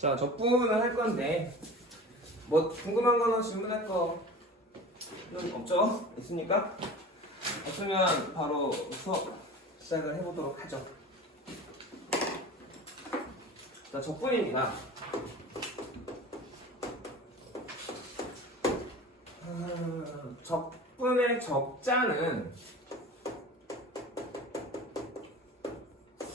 자, 적분을 할 건데 뭐 궁금한 거나 질문할 거는 없죠? 있습니까? 없으면 바로 수업 시작을 해보도록 하죠. 자, 적분입니다. 적분의 적자는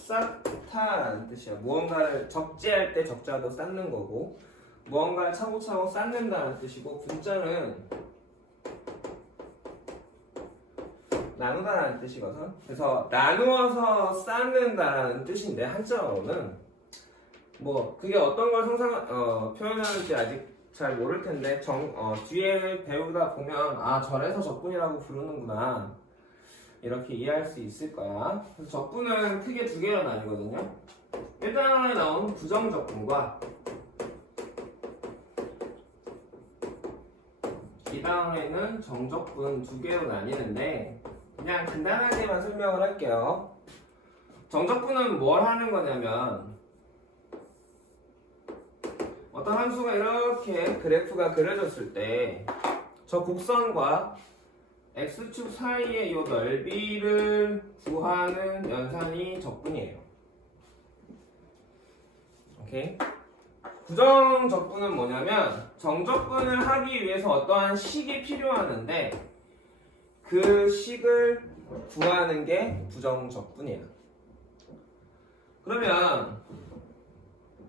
쌓다라는 뜻이야. 무언가를 적재할 때 적자도 쌓는 거고, 무언가를 차곡차곡 쌓는다는 뜻이고, 분자는 나누다라는 뜻이거든. 그래서 나누어서 쌓는다라는 뜻인데, 한자어로는 뭐 그게 어떤 걸 표현하는지 아직 잘 모를 텐데 뒤에 배우다 보면 아, 저래서 적분이라고 부르는구나 이렇게 이해할 수 있을 거야. 그래서 적분은 크게 두 개로 나뉘거든요. 1단원에 나온 부정적분과 2단원에 있는 정적분 두 개로 나뉘는데 그냥 간단하게만 설명을 할게요. 정적분은 뭘 하는 거냐면 어떤 함수가 이렇게 그래프가 그려졌을 때 저 곡선과 x축 사이의 이 넓이를 구하는 연산이 적분이에요. 오케이? 부정적분은 뭐냐면 정적분을 하기 위해서 어떠한 식이 필요하는데 그 식을 구하는 게 부정적분이에요. 그러면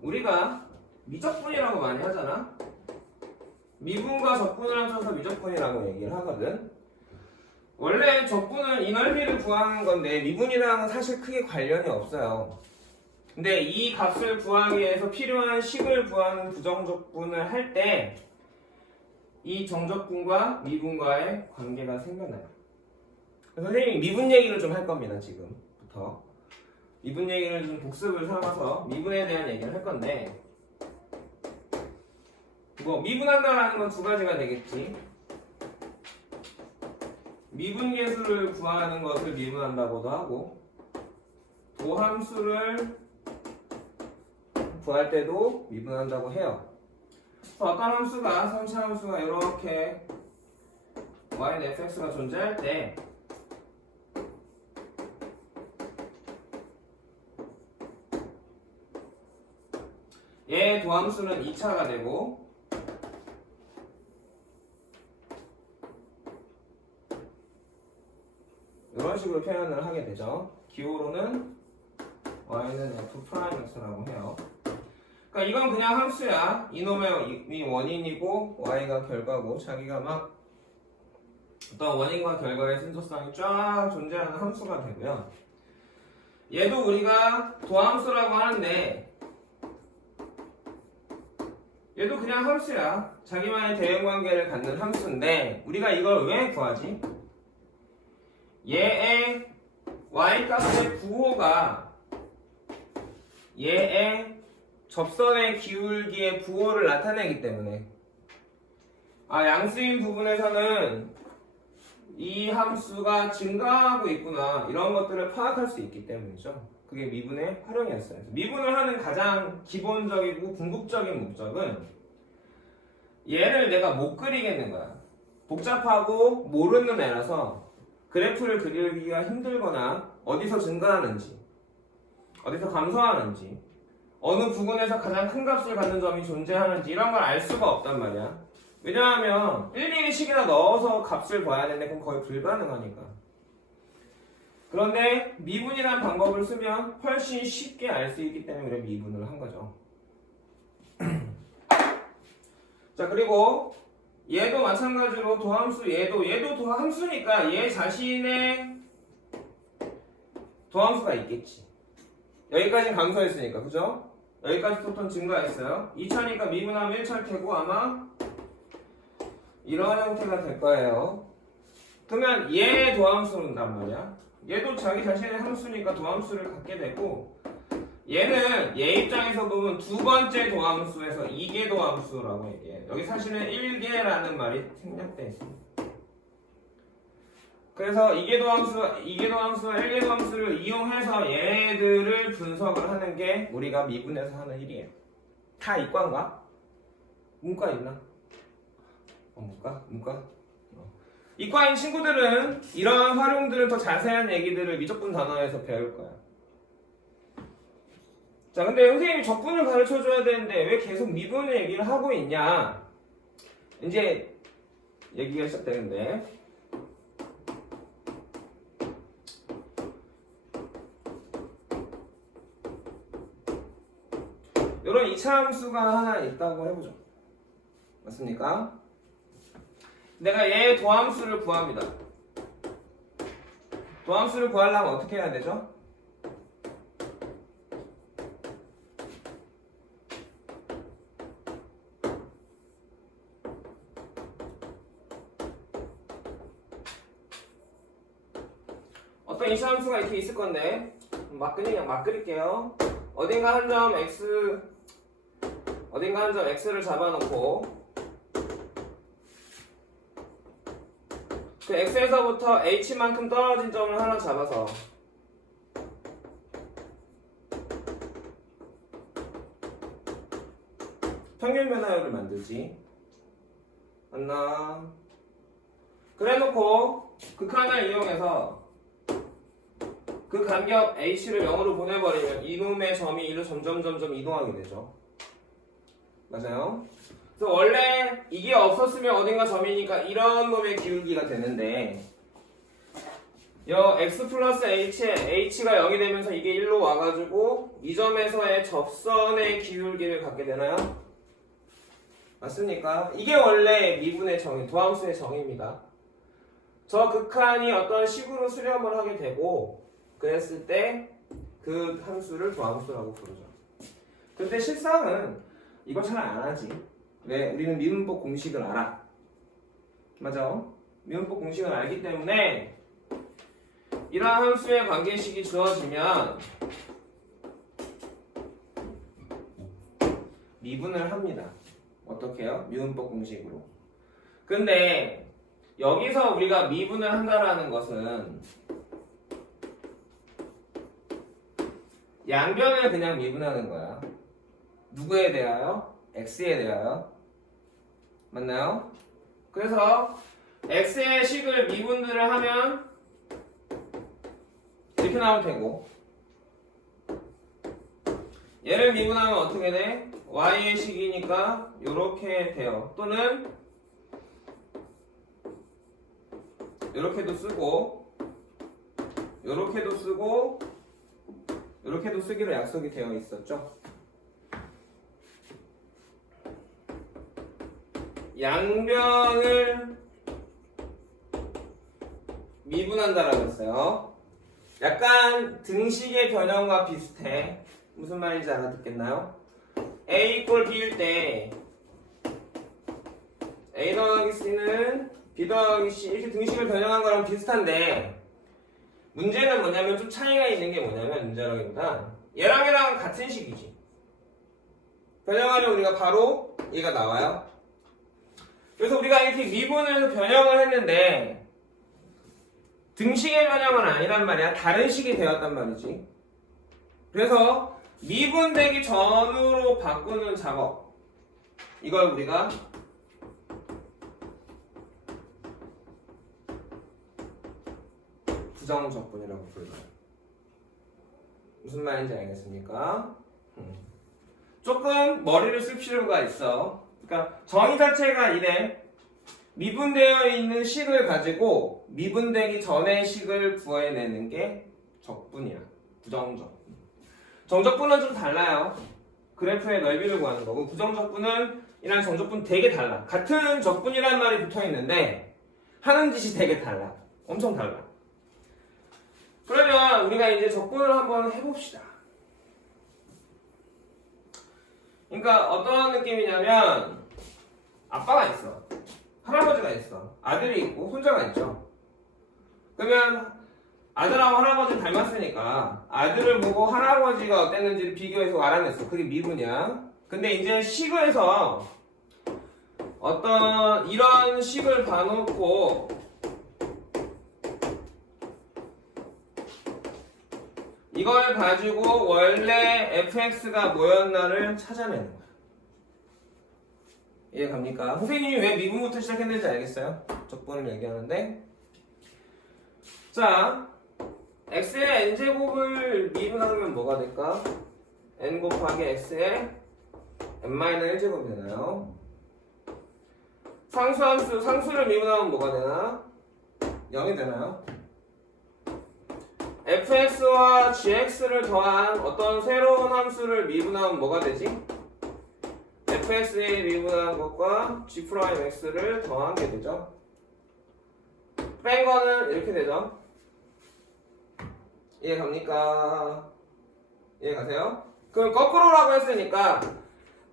우리가 미적분이라고 많이 하잖아. 미분과 적분을 합쳐서 미적분이라고 얘기를 하거든. 원래 적분은 이 넓이를 구하는 건데 미분이랑은 사실 크게 관련이 없어요. 근데 이 값을 구하기 위해서 필요한 식을 구하는 부정적분을 할 때 이 정적분과 미분과의 관계가 생겨나요. 그래서 선생님이 미분 얘기를 좀 할 겁니다. 지금부터 미분 얘기를 좀 복습을 삼아서 미분에 대한 얘기를 할 건데 뭐 미분한다라는 건 두 가지가 되겠지. 미분계수를 구하는 것을 미분한다고도 하고 도함수를 구할 때도 미분한다고 해요. 어떤 함수가 선차함수가 이렇게 y는 fx가 존재할 때 얘의 도함수는 2차가 되고 이런 식으로 표현을 하게 되죠. 기호로는 y는 f'x라고 해요. 그러니까 이건 그냥 함수야. 이놈의 원인이고 y가 결과고 자기가 막 어떤 원인과 결과의 순서성이 쫙 존재하는 함수가 되고요. 얘도 우리가 도함수라고 하는데 얘도 그냥 함수야. 자기만의 대응관계를 갖는 함수인데 우리가 이걸 왜 구하지? 얘의 y값의 부호가 얘의 접선의 기울기의 부호를 나타내기 때문에 양수인 부분에서는 이 함수가 증가하고 있구나 이런 것들을 파악할 수 있기 때문이죠. 그게 미분의 활용이었어요. 미분을 하는 가장 기본적이고 궁극적인 목적은 얘를 내가 못 그리겠는 거야. 복잡하고 모르는 애라서 그래프를 그리기가 힘들거나 어디서 증가하는지 어디서 감소하는지 어느 부분에서 가장 큰 값을 갖는 점이 존재하는지 이런 걸 알 수가 없단 말이야. 왜냐하면 1, 2의 식에다 넣어서 값을 봐야 되는데 그건 거의 불가능하니까. 그런데 미분이라는 방법을 쓰면 훨씬 쉽게 알 수 있기 때문에 우리가 미분을 한 거죠. 자, 그리고 얘도 마찬가지로 도함수 얘도 도함수니까 얘 자신의 도함수가 있겠지. 여기까지는 감소했으니까, 그죠? 여기까지 토톤 증가했어요. 2차니까 미분하면 1차일 테고 아마 이런 형태가 될 거예요. 그러면 얘의 도함수란 말이야. 얘도 자기 자신의 함수니까 도함수를 갖게 되고 얘는 얘 입장에서 보면 두 번째 도함수에서 이계 도함수라고 얘기해요. 여기 사실은 1계라는 말이 생략되어 있습니다. 그래서 이계도함수와 1계도함수를 이용해서 얘들을 분석을 하는 게 우리가 미분에서 하는 일이에요. 다 이과인가? 문과 있나? 문과? 이과인 친구들은 이런 활용들을 더 자세한 얘기들을 미적분 단원에서 배울 거야. 자, 근데 선생님이 적분을 가르쳐 줘야 되는데 왜 계속 미분 얘기를 하고 있냐? 이제 얘기가 시작되는데, 이런 이차함수가 하나 있다고 해보죠. 맞습니까? 내가 얘 도함수를 구합니다. 도함수를 구하려면 어떻게 해야 되죠? 어떤 이차함수가 이렇게 있을 건데 그냥 막 그릴게요. 어딘가 한 점 x를 잡아놓고 그 x에서부터 h만큼 떨어진 점을 하나 잡아서 평균 변화율을 만들지. 맞나? 그래놓고 극한을 이용해서 그 간격 h를 0으로 보내버리면 이놈의 점이 이로 점점 이동하게 되죠. 맞아요? 그래서 원래 이게 없었으면 어딘가 점이니까 이런 놈의 기울기가 되는데 여 x 플러스 h에 h가 0이 되면서 이게 1로 와가지고 이 점에서의 접선의 기울기를 갖게 되나요? 맞습니까? 이게 원래 미분의 정의, 도함수의 정의입니다. 저 극한이 어떤 식으로 수렴을 하게 되고 그랬을 때 그 함수를 도함수라고 부르죠. 근데 실상은 이거 잘 안 하지. 왜? 우리는 미분법 공식을 알아. 맞아? 미분법 공식을 알기 때문에 이러한 함수의 관계식이 주어지면 미분을 합니다. 어떻게 해요? 미분법 공식으로. 근데 여기서 우리가 미분을 한다라는 것은 양변을 그냥 미분하는 거야. 누구에 대하여? x에 대하여. 맞나요? 그래서 x의 식을 미분들을 하면 이렇게 나오면 되고 얘를 미분하면 어떻게 돼? y의 식이니까 이렇게 돼요. 또는 이렇게도 쓰고 이렇게도 쓰고 이렇게도 쓰기로 약속이 되어 있었죠. 양변을 미분한다라고 했어요. 약간 등식의 변형과 비슷해. 무슨 말인지 알아듣겠나요? a 이퀄 b일 때 a 더하기 c는 b 더하기 c 이렇게 등식을 변형한 거랑 비슷한데 문제는 뭐냐면 좀 차이가 있는 게 뭐냐면 문제라기보다 얘랑 같은 식이지. 변형하면 우리가 바로 얘가 나와요. 그래서 우리가 이렇게 미분을 변형을 했는데 등식의 변형은 아니란 말이야. 다른 식이 되었단 말이지. 그래서 미분되기 전으로 바꾸는 작업, 이걸 우리가 부정적분이라고 불러요. 무슨 말인지 알겠습니까? 조금 머리를 쓸 필요가 있어. 그러니까 정의 자체가 이래. 미분되어 있는 식을 가지고 미분되기 전의 식을 구해내는 게 적분이야. 부정적분. 정적분은 좀 달라요. 그래프의 넓이를 구하는 거고 부정적분은 이랑 정적분 되게 달라. 같은 적분이라는 말이 붙어있는데 하는 짓이 되게 달라. 엄청 달라. 그러면 우리가 이제 적분을 한번 해봅시다. 그러니까 어떤 느낌이냐면 아빠가 있어. 할아버지가 있어. 아들이 있고 손자가 있죠. 그러면 아들하고 할아버지를 닮았으니까 아들을 보고 할아버지가 어땠는지를 비교해서 알아냈어. 그게 미분이야. 근데 이제 식에서 어떤 이런 식을 봐놓고 이걸 가지고 원래 fx가 뭐였나를 찾아내는 거야. 이해 갑니까? 선생님이 왜 미분부터 시작했는지 알겠어요? 적분을 얘기하는데 자 x의 n제곱을 미분하면 뭐가 될까? n 곱하기 x의 n-1제곱이 되나요? 상수함수, 상수를 미분하면 뭐가 되나? 0이 되나요? fx와 gx를 더한 어떤 새로운 함수를 미분하면 뭐가 되지? fx에 미분한 것과 g'x를 더한 게 되죠. 뺀 거는 이렇게 되죠. 이해 갑니까? 이해 가세요? 그럼 거꾸로라고 했으니까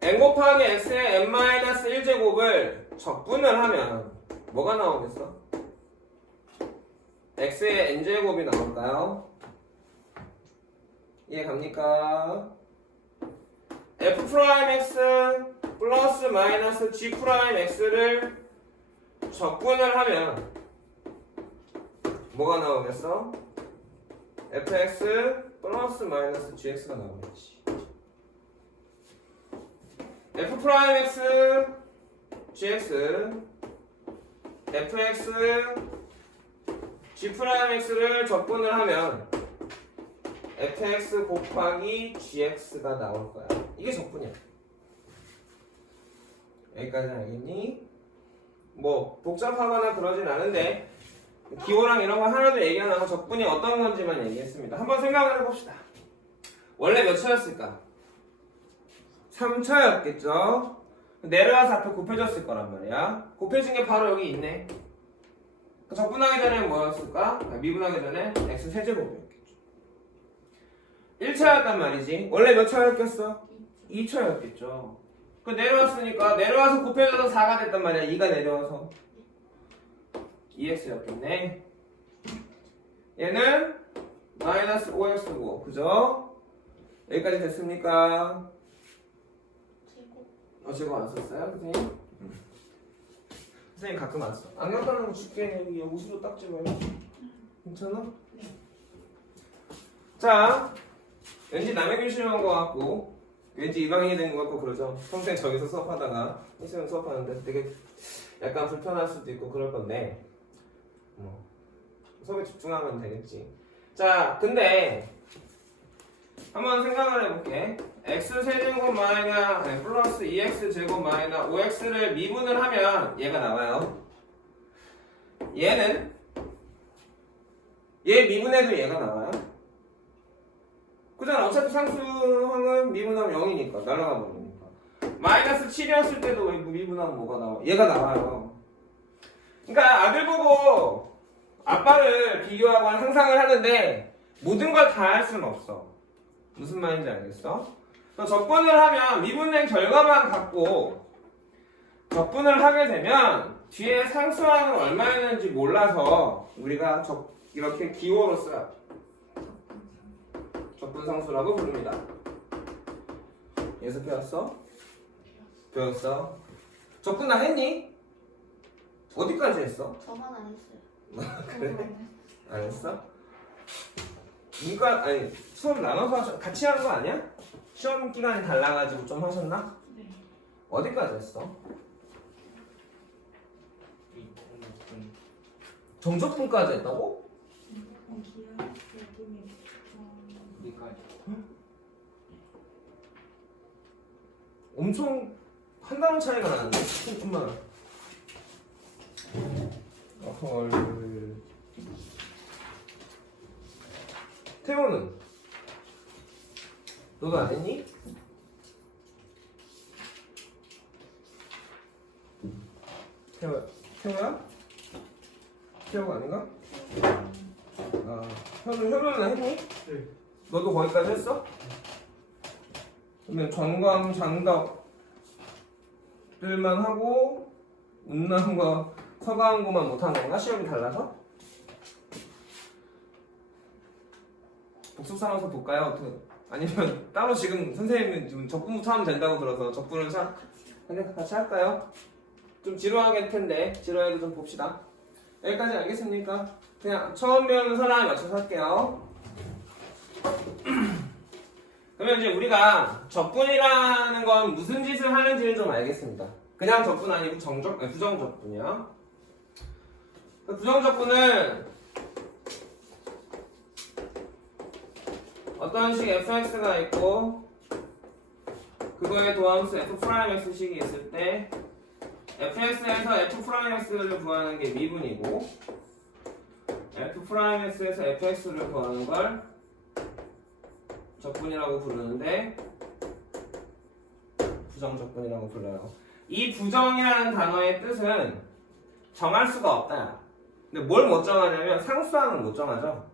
n 곱하기 x의 n-1제곱을 적분을 하면 뭐가 나오겠어? x의 n제곱이 나올까요? 이해 갑니까? f'x 플러스 마이너스 g'x를 적분을 하면 뭐가 나오겠어? fx 플러스 마이너스 gx가 나오겠지. f'x gx fx g'x를 적분을 하면 fx 곱하기 gx가 나올 거야. 이게 적분이야. 여기까지 알겠니? 뭐 복잡하거나 그러진 않은데 기호랑 이런 거 하나도 얘기 안 하고 적분이 어떤 건지만 얘기했습니다. 한번 생각을 해봅시다. 원래 몇 초였을까? 3초였겠죠? 내려와서 앞에 곱해졌을 거란 말이야. 곱해진 게 바로 여기 있네. 적분하기 전에 뭐였을까? 미분하기 전에 x 세제곱이었겠죠. 1초였단 말이지. 원래 몇 초였겠어? 2초였겠죠. 그 내려왔으니까 내려와서 곱해져서 4가 됐단 말이야. 2가 내려와서 2x였겠네. 얘는 마이너스 5x고 그죠? 여기까지 됐습니까? 제곱 안 썼어요? 선생님? 선생님 가끔 안 써. 안경 깔는 거 줄게. 여기 옷으로 닦지 말고. 괜찮아? 자, 왠지 남의 글 싫어한 거 같고 왠지 이방인이 된 거 같고 그러죠. 평생 저기서 수업하다가 있으면 수업하는데 되게 약간 불편할 수도 있고 그럴 건데 수업에 집중하면 되겠지. 자, 근데 한번 생각을 해볼게. x세제곱 마이너스 플러스 2x제곱 마이너스 5x를 미분을 하면 얘가 나와요. 얘는 얘 미분해도 얘가 나와요. 그잖아. 어차피 상수항은 미분하면 0이니까 날아가 버리니까. 마이너스 7이었을 때도 미분하면 뭐가 나와? 얘가 나와요. 그러니까 아들 보고 아빠를 비교하거나 상상을 하는데 모든 걸 다 할 수는 없어. 무슨 말인지 알겠어? 적분을 하면 미분된 결과만 갖고 적분을 하게 되면 뒤에 상수항은 얼마였는지 몰라서 우리가 이렇게 기호로 써요. 적분상수라고 부릅니다. 예습 배웠어? 배웠어? 적분 다 했니? 어디까지 했어? 저만 안 했어요. 그래? 안 했어? 아니 수업 나눠서 같이 하는 거 아니야? 시험 기간이 달라가지고 좀 하셨나? 네. 어디까지 했어? 정적분까지 했다고? 엄청 한 단원 차이가 나는데? 엄마 헐. 태호는? 너도 안 했니? 태호야? 태호가 아닌가? 현우는 했니? 네. 너도 거기까지 했어? 그러면 정광, 장덕들만 하고 운남과 서가항고만 못하는 건가? 시험이 달라서? 복습삼아서 볼까요? 어떻게? 아니면 따로 지금 선생님은 지금 적분부터 하면 된다고 들어서 적분을 그냥 같이 할까요? 좀 지루하겠 텐데 지루해도 좀 봅시다. 여기까지 알겠습니까? 그냥 처음 배우는 사람에 맞춰서 할게요. 그러면 이제 우리가 적분이라는 건 무슨 짓을 하는지를 좀 알겠습니다. 그냥 적분 아니고 부정적분이야. 그 부정적분은 어떤 식 fx가 있고 그거의 도함수 f'x식이 있을 때 fx에서 f'x를 구하는 게 미분이고 f'x에서 fx를 구하는 걸 적분이라고 부르는데 부정적분이라고 불러요. 이 부정이라는 단어의 뜻은 정할 수가 없다. 근데 뭘 못 정하냐면 상수항을 못 정하죠.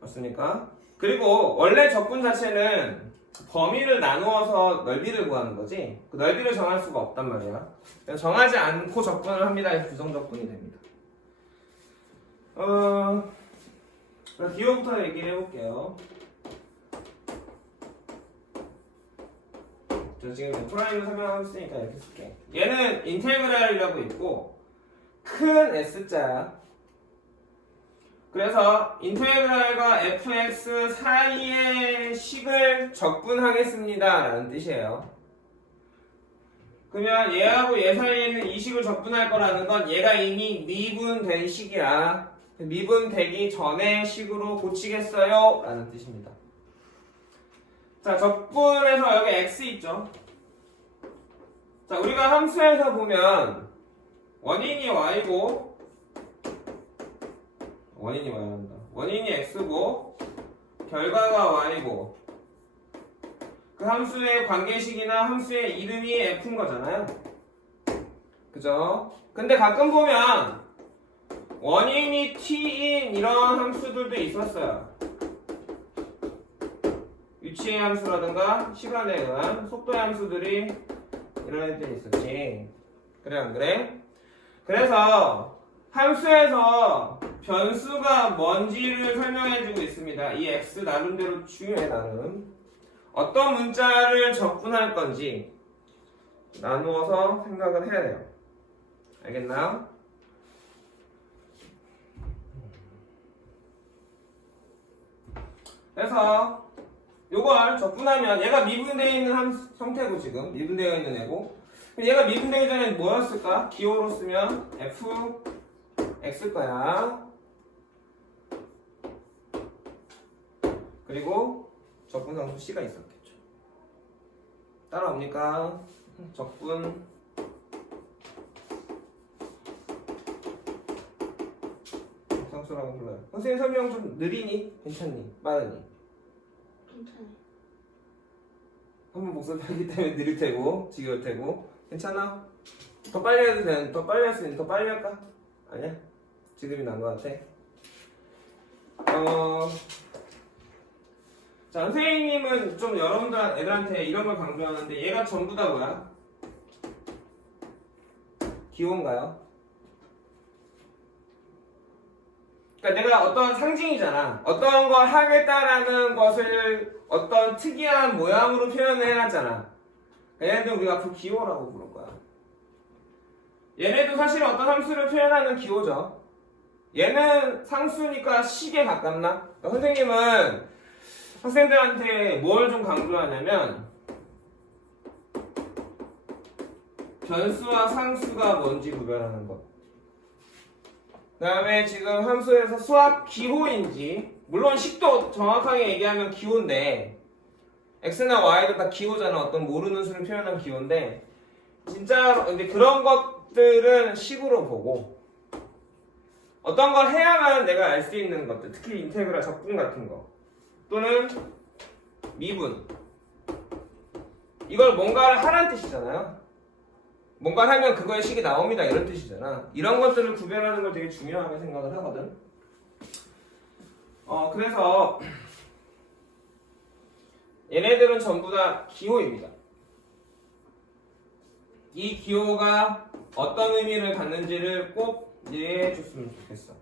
맞습니까? 그리고 원래 적분 자체는 범위를 나누어서 넓이를 구하는 거지 그 넓이를 정할 수가 없단 말이야. 그래서 정하지 않고 적분을 합니다. 해서 부정적분이 됩니다. 기호부터 얘기를 해볼게요. 저 지금 프라임을 설명하고 있으니까 이렇게 쓸게. 얘는 인테그랄이라고 있고 큰 S자야. 그래서 인테그랄과 fx 사이의 식을 적분하겠습니다 라는 뜻이에요. 그러면 얘하고 얘 사이에 있는 이 식을 적분할 거라는 건 얘가 이미 미분된 식이야. 미분되기 전의 식으로 고치겠어요 라는 뜻입니다. 자, 적분에서 여기 x 있죠. 자, 우리가 함수에서 보면 원인이 y고 원인이 x고 결과가 y고 그 함수의 관계식이나 함수의 이름이 f인 거잖아요. 그죠? 근데 가끔 보면 원인이 t인 이런 함수들도 있었어요. 위치의 함수라든가 시간에 의한 속도의 함수들이 이런 애들이 있었지. 그래 안 그래? 그래서 함수에서 변수가 뭔지를 설명해주고 있습니다. 이 x 나름대로 중요해. 나름 어떤 문자를 적분할 건지 나누어서 생각을 해야 돼요. 알겠나요? 그래서 요걸 적분하면 얘가 미분되어 있는 형태고 지금 미분되어 있는 애고 얘가 미분되기 전에 뭐였을까? 기호로 쓰면 fx일 거야. 그리고 적분상수 c가 있었겠죠. 따라옵니까? 적분 상수라고 불러요. 선생님 설명 좀 느리니? 괜찮니? 빠르니? 괜찮아요. 한번 복습하기 때문에 느릴 테고 지겨울 테고 괜찮아? 더 빨리 해도 되는 더 빨리 할 수 있는 더 빨리 할까? 아니야? 지금이 나은 것 같아. 자, 선생님은 좀 여러분들 애들한테 이런 걸 강조하는데 얘가 전부 다 뭐야? 기호인가요? 그러니까 내가 어떤 상징이잖아. 어떤 걸 하겠다라는 것을 어떤 특이한 모양으로 표현을 해놨잖아. 얘네들 우리가 앞으로 기호라고 부를 거야. 얘네도 사실 어떤 함수를 표현하는 기호죠. 얘는 상수니까 식에 가깝나? 그러니까 선생님은 학생들한테 뭘 좀 강조하냐면 변수와 상수가 뭔지 구별하는 것. 그 다음에 지금 함수에서 수학 기호인지 물론 식도 정확하게 얘기하면 기호인데 x나 y도 다 기호잖아. 어떤 모르는 수를 표현한 기호인데 진짜 근데 그런 것들은 식으로 보고 어떤 걸 해야만 내가 알 수 있는 것들 특히 인테그랄 적분 같은 거 또는 미분 이걸 뭔가를 하라는 뜻이잖아요. 뭔가를 하면 그거의 식이 나옵니다 이런 뜻이잖아. 이런 것들을 구별하는 걸 되게 중요하게 생각을 하거든. 그래서 얘네들은 전부 다 기호입니다. 이 기호가 어떤 의미를 갖는지를 꼭 이해해 줬으면 좋겠어.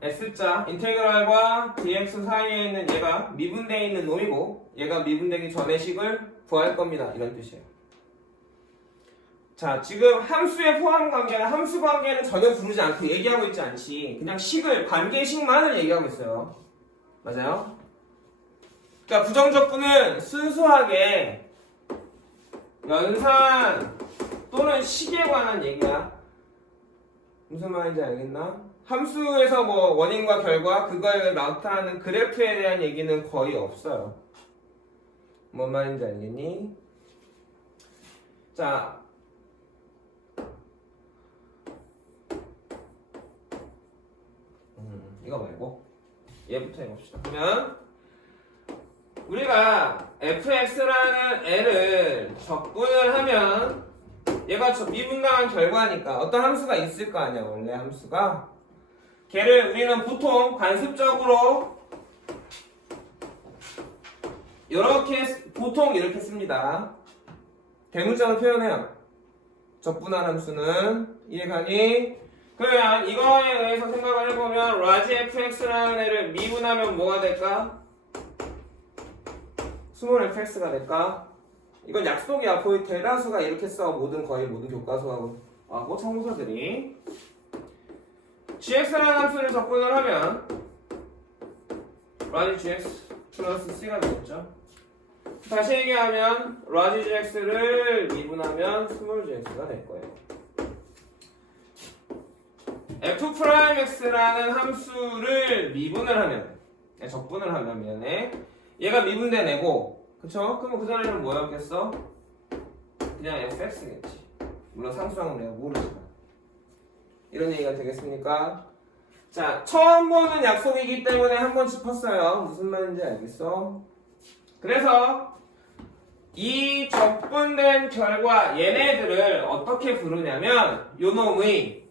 S자, 인테그랄과 dx 사이에 있는 얘가 미분되어 있는 놈이고 얘가 미분되기 전의 식을 구할 겁니다. 이런 뜻이에요. 자, 지금 함수의 포함 관계는 함수 관계는 전혀 부르지 않고 얘기하고 있지 않지. 그냥 식을, 관계식만을 얘기하고 있어요. 맞아요? 그러니까 부정적분은 순수하게 연산 또는 식에 관한 얘기야. 무슨 말인지 알겠나? 함수에서 뭐 원인과 결과 그걸 나타나는 그래프에 대한 얘기는 거의 없어요. 뭔 말인지 알겠니? 자, 이거 말고 얘부터 해봅시다. 그러면 우리가 fx라는 애를 적분을 하면 얘가 미분당한 결과니까 어떤 함수가 있을 거 아니야. 원래 함수가 걔를 우리는 보통 관습적으로 보통 이렇게 씁니다. 대문자로 표현해요. 적분한 함수는 이해가니? 그러면 이거에 의해서 생각을 해보면 라지 fx라는 애를 미분하면 뭐가 될까? 스몰 fx가 될까? 이건 약속이야. 거의 대다수가 이렇게 써. 거의 모든 교과서하고 참고서들이 gx라는 함수를 적분을 하면 라지 gx 플러스 c가 되겠죠. 다시 얘기하면 라지 gx를 미분하면 스몰 gx가 될 거예요. f'x라는 함수를 미분을 하면 적분을 하면 얘가 미분된 애고 그쵸? 그럼 그 자리는 뭐였겠어? 그냥 fx겠지. 물론 상수랑은 내가 모르지만 이런 얘기가 되겠습니까? 자, 처음 보는 약속이기 때문에 한번 짚었어요. 무슨 말인지 알겠어? 그래서 이 적분된 결과 얘네들을 어떻게 부르냐면 요놈의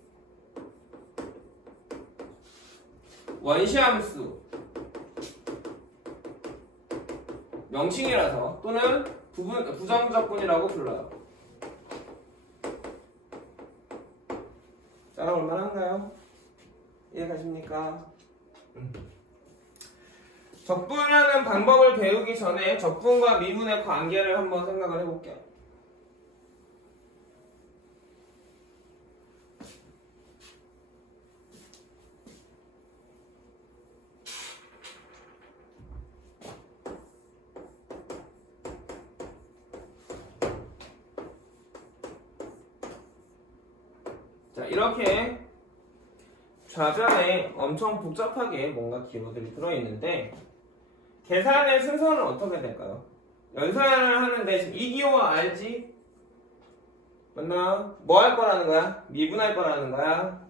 원시함수 명칭이라서 또는 부정적분이라고 불러요. 따라올 만한가요? 이해가십니까? 적분하는 방법을 배우기 전에 적분과 미분의 관계를 한번 생각을 해볼게요. 자, 이렇게 좌전에 엄청 복잡하게 뭔가 기호들이 들어있는데 계산의 순서는 어떻게 될까요? 연산을 하는데 지금 이 기호 알지? 맞나? 뭐 할 거라는 거야? 미분할 거라는 거야?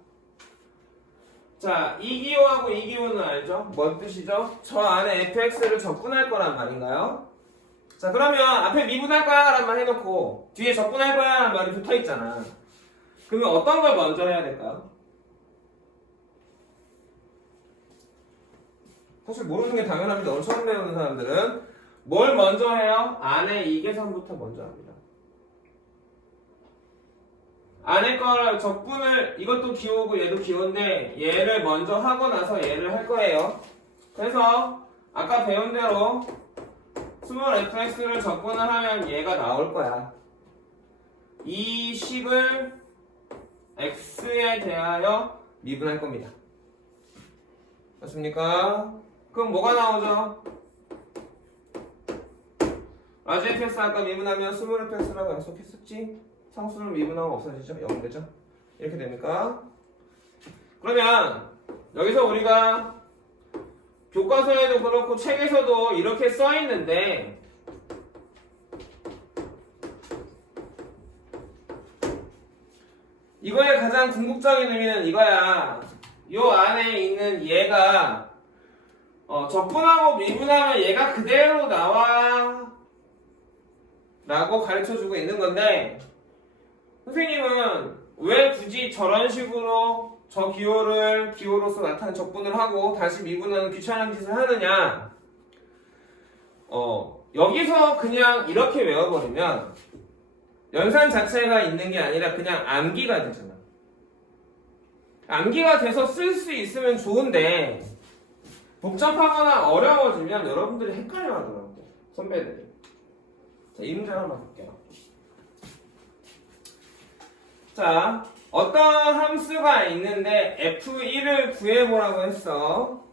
자, 이 기호하고 이 기호는 알죠? 뭔 뜻이죠? 저 안에 fx를 적분할 거란 말인가요? 자, 그러면 앞에 미분할 거야 라는 말 해놓고 뒤에 적분할 거야 라는 말이 붙어있잖아. 그러면 어떤 걸 먼저 해야 될까요? 사실 모르는 게 당연합니다. 오늘 처음 배우는 사람들은 뭘 먼저 해요? 안에 이 계산부터 먼저 합니다. 안에 걸 적분을 이것도 기호고 얘도 기호인데 얘를 먼저 하고 나서 얘를 할 거예요. 그래서 아까 배운 대로 스몰 fx를 적분을 하면 얘가 나올 거야. 이 식을 x에 대하여 미분할 겁니다. 맞습니까? 그럼 뭐가 나오죠? 라지 fx 아까 미분하면 스몰 fx라고 약속했었지? 상수를 미분하면 없어지죠? 0 되죠? 이렇게 됩니까? 그러면 여기서 우리가 교과서에도 그렇고 책에서도 이렇게 써 있는데 이거의 가장 궁극적인 의미는 이거야. 요 안에 있는 얘가 적분하고 미분하면 얘가 그대로 나와 라고 가르쳐주고 있는 건데 선생님은 왜 굳이 저런 식으로 저 기호를 기호로서 나타낸 적분을 하고 다시 미분하는 귀찮은 짓을 하느냐? 여기서 그냥 이렇게 외워버리면 연산 자체가 있는 게 아니라 그냥 암기가 되잖아. 암기가 돼서 쓸 수 있으면 좋은데 복잡하거나 어려워지면 여러분들이 헷갈려 하더라고요. 선배들이. 자, 이 문제 하나만 볼게요. 자, 어떤 함수가 있는데 f1을 구해보라고 했어.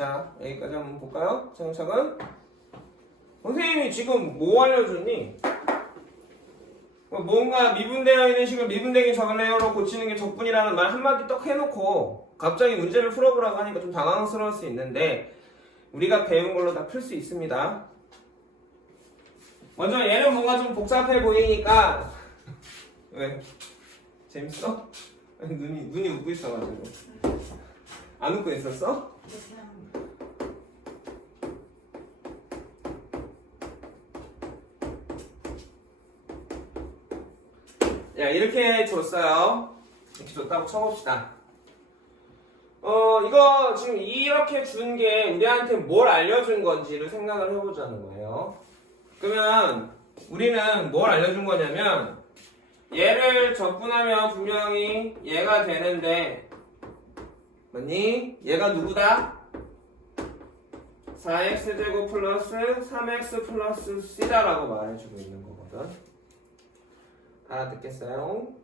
자, 여기까지 한번 볼까요? 차근차근. 선생님이 지금 뭐 알려줬니? 뭔가 미분되어 있는 식을 미분되기 적을래요로 고치는 게 적분이라는 말 한마디 떡 해놓고 갑자기 문제를 풀어보라고 하니까 좀 당황스러울 수 있는데 우리가 배운 걸로 다 풀 수 있습니다. 먼저 얘는 뭔가 좀 복잡해 보이니까 왜? 재밌어? 눈이 웃고 있어가지고 안 웃고 있었어? 야, 이렇게 줬어요. 이렇게 줬다고 쳐봅시다. 이거 지금 이렇게 준 게 우리한테 뭘 알려준 건지를 생각을 해보자는 거예요. 그러면 우리는 뭘 알려준 거냐면 얘를 적분하면 분명히 얘가 되는데 맞니? 얘가 누구다? 4x제곱 플러스 3x 플러스 c다라고 말해주고 있는 거거든. 알아듣겠어요?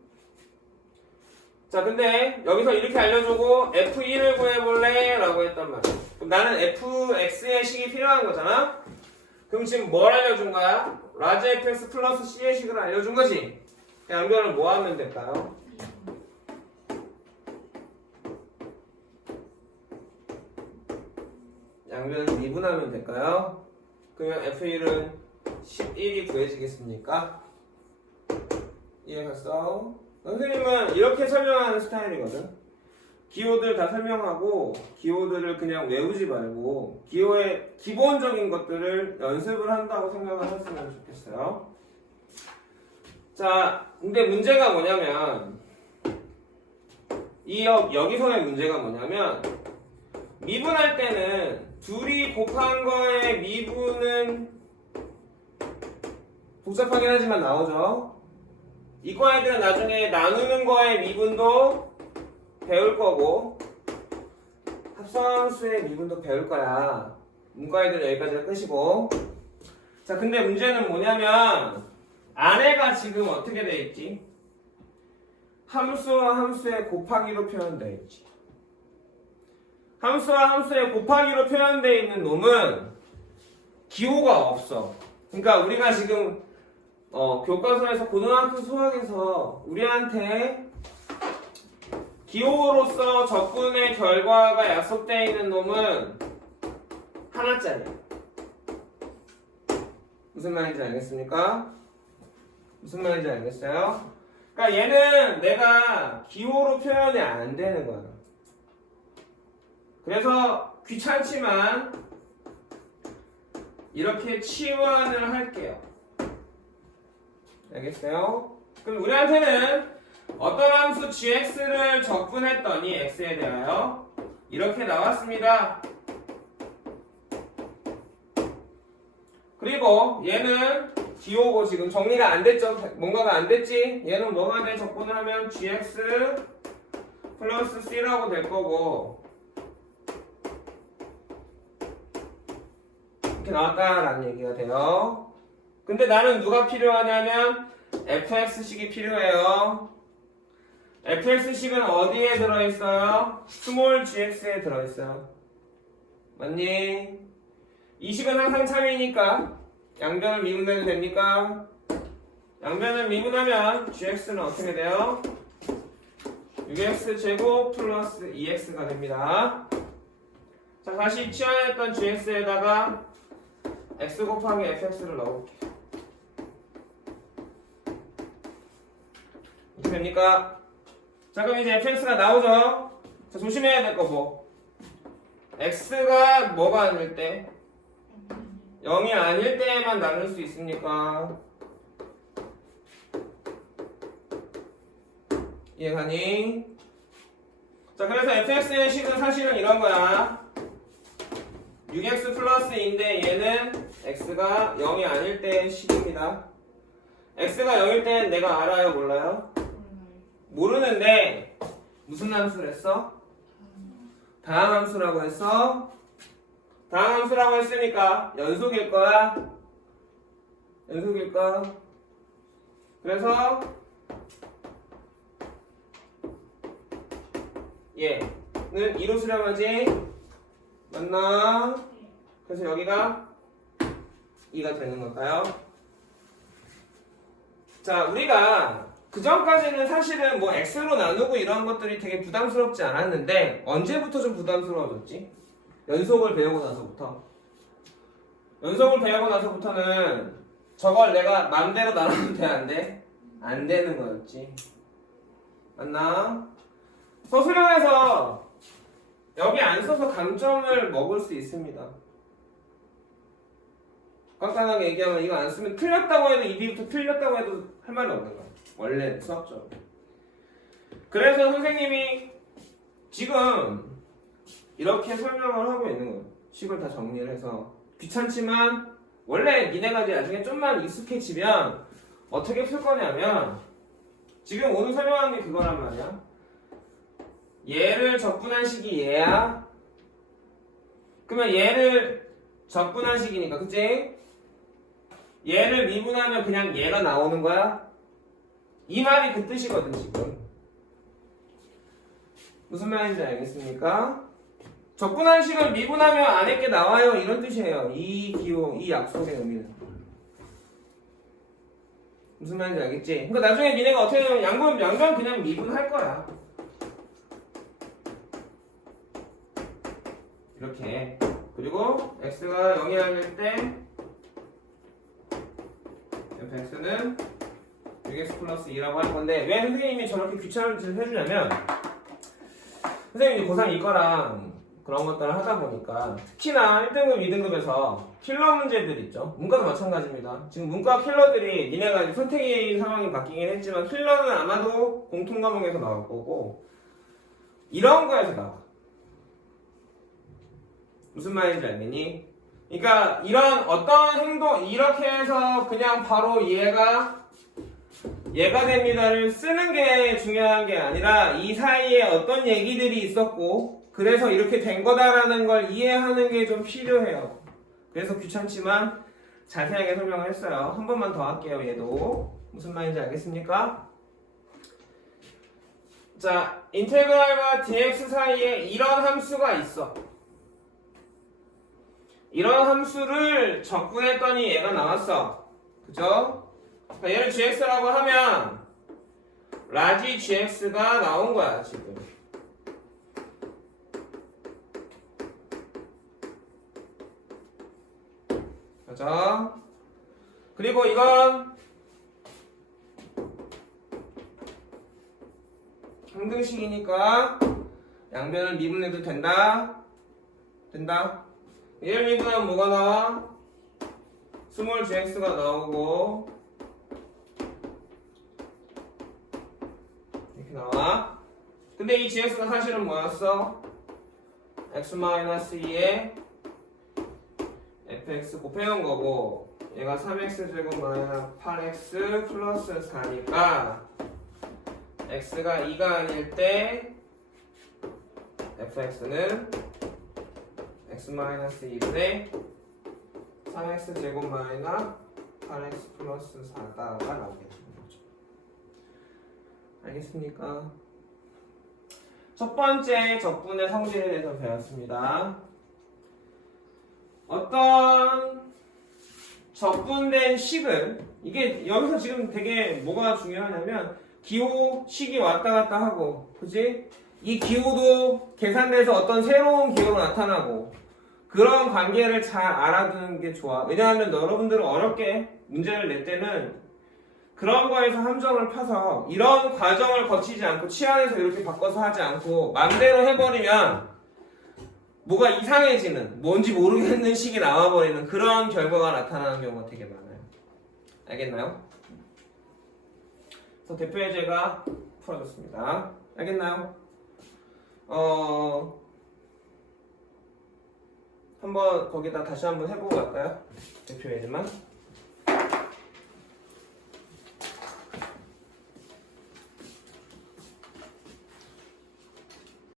자, 근데 여기서 이렇게 알려주고 f1을 구해볼래? 라고 했단 말이야. 그럼 나는 fx의 식이 필요한 거잖아? 그럼 지금 뭘 알려준 거야? 라지 fx 플러스 c의 식을 알려준 거지? 양변을 뭐 하면 될까요? 양변을 미분하면 될까요? 그러면 f1은 11이 구해지겠습니까? 이해갔어? 선생님은 이렇게 설명하는 스타일이거든. 기호들 다 설명하고 기호들을 그냥 외우지 말고 기호의 기본적인 것들을 연습을 한다고 생각을 하시면 좋겠어요. 자, 근데 문제가 뭐냐면 여기서의 문제가 뭐냐면 미분할 때는 둘이 곱한 거의 미분은 복잡하긴 하지만 나오죠. 이과 애들은 나중에 나누는 거의 미분도 배울 거고 합성함수의 미분도 배울 거야. 문과 애들은 여기까지가 끝이고. 자, 근데 문제는 뭐냐면 안에가 지금 어떻게 돼 있지? 함수와 함수의 곱하기로 표현되어 있지. 함수와 함수의 곱하기로 표현되어 있는 놈은 기호가 없어. 그러니까 우리가 지금 교과서에서 고등학교 수학에서 우리한테 기호로서 적분의 결과가 약속되어 있는 놈은 하나짜리야. 무슨 말인지 알겠습니까? 무슨 말인지 알겠어요? 그러니까 얘는 내가 기호로 표현이 안 되는 거야. 그래서 귀찮지만 이렇게 치환을 할게요. 알겠어요? 그럼 우리한테는 어떤 함수 gx를 적분했더니 x에 대하여 이렇게 나왔습니다. 그리고 얘는 기호고 지금 정리가 안 됐죠? 뭔가가 안 됐지? 얘는 뭐가 돼? 적분을 하면 gx 플러스 c라고 될 거고 이렇게 나왔다라는 얘기가 돼요. 근데 나는 누가 필요하냐면 fx식이 필요해요. fx식은 어디에 들어있어요? 스몰 gx에 들어있어요. 맞니? 이 식은 항상 참이니까 양변을 미분해도 됩니까? 양변을 미분하면 gx는 어떻게 돼요? 6x제곱 플러스 2x가 됩니다. 자, 다시 치환했던 gx에다가 x 곱하기 fx를 넣어볼게. 이렇게 됩니까? 자, 그럼 이제 fx가 나오죠? 자, 조심해야 될 거 뭐? x가 뭐가 아닐 때? 0이 아닐 때에만 나눌 수 있습니까? 이해가니? 자, 그래서 fx의 식은 사실은 이런 거야. 6x 플러스인데 얘는 x가 0이 아닐 때의 식입니다. x가 0일 때는 내가 알아요? 몰라요? 모르는데 무슨 함수를 했어? 다항함수라고 했어? 다항함수라고 했으니까 연속일 거야? 연속일 거야? 그래서 얘는 2로 수렴하지? 맞나? 그래서 여기가 2가 되는 걸까요? 자, 우리가 그 전까지는 사실은 뭐 x로 나누고 이런 것들이 되게 부담스럽지 않았는데 언제부터 좀 부담스러워졌지? 연속을 배우고 나서부터. 연속을 배우고 나서부터는 저걸 내가 맘대로 나누면 돼, 안 돼? 안 되는 거였지. 맞나? 서술형에서 여기 안 써서 감점을 먹을 수 있습니다. 간단하게 얘기하면 이거 안 쓰면 틀렸다고 해도 이 뒤부터 틀렸다고 해도 할 말이 없는 거야. 원래 수학적으로. 그래서 선생님이 지금 이렇게 설명을 하고 있는 거예요. 식을 다 정리를 해서. 귀찮지만 원래 니네가 나중에 좀만 익숙해지면 어떻게 풀 거냐면 지금 오늘 설명한 게 그거란 말이야. 얘를 적분한 식이 얘야. 그러면 얘를 적분한 식이니까, 그치? 얘를 미분하면 그냥 얘가 나오는 거야? 이 말이 그 뜻이거든, 지금. 무슨 말인지 알겠습니까? 적분한 식을 미분하면 안에 게 나와요. 이런 뜻이에요. 이 기호, 이 약속의 의미는. 무슨 말인지 알겠지? 그러니까 나중에 니네가 어떻게 되면 양변 그냥 미분할 거야. 이렇게. 그리고 x가 0이 아닐 때 fx는 6x 플러스 2라고 할 건데 왜 선생님이 저렇게 귀찮은 짓을 해주냐면 선생님이 고3 이거랑 그런 것들을 하다 보니까 특히나 1등급, 2등급에서 필러 문제들 있죠. 문과도 마찬가지입니다. 지금 문과 필러들이 니네가 선택의 상황이 바뀌긴 했지만 필러는 아마도 공통 과목에서 나올 거고 이런 거에서 나와. 무슨 말인지 알겠니? 그러니까 이런 어떤 행동 이렇게 해서 그냥 바로 얘가 됩니다를 쓰는 게 중요한 게 아니라 이 사이에 어떤 얘기들이 있었고 그래서 이렇게 된 거다라는 걸 이해하는 게 좀 필요해요. 그래서 귀찮지만 자세하게 설명을 했어요. 한 번만 더 할게요. 얘도 무슨 말인지 알겠습니까? 자, 인테그랄과 dx 사이에 이런 함수가 있어. 이런 함수를 적분했더니 얘가 나왔어. 그죠? 그러니까 얘를 gx라고 하면 라지 gx가 나온 거야, 지금. 그죠? 그리고 이건 항등식이니까 양변을 미분해도 된다? 된다? 얘를 미분하면 뭐가 나와? 스몰 gx가 나오고 이렇게 나와. 근데 이 gx가 사실은 뭐였어? x-2에 fx 곱해놓은 거고 얘가 3x제곱 마이너스 8x 플러스 4니까 x가 2가 아닐 때 fx는 x-2분의 3x제곱 마이너스 8x 플러스 4가 나오게 되는 거죠. 알겠습니까? 첫 번째 적분의 성질에 대해서 배웠습니다. 어떤 적분된 식을 이게 여기서 지금 되게 뭐가 중요하냐면 기호, 식이 왔다 갔다 하고 그지? 이 기호도 계산돼서 어떤 새로운 기호로 나타나고 그런 관계를 잘 알아두는 게 좋아. 왜냐하면 여러분들은 어렵게 문제를 낼 때는 그런 거에서 함정을 파서 이런 과정을 거치지 않고 치안에서 이렇게 바꿔서 하지 않고 맘대로 해버리면 뭐가 이상해지는 뭔지 모르겠는 식이 나와버리는 그런 결과가 나타나는 경우가 되게 많아요. 알겠나요? 그래서 대표 예제가 풀어졌습니다. 알겠나요? 한번 거기다 다시 한번 해보고 갈까요? 대표 예제만.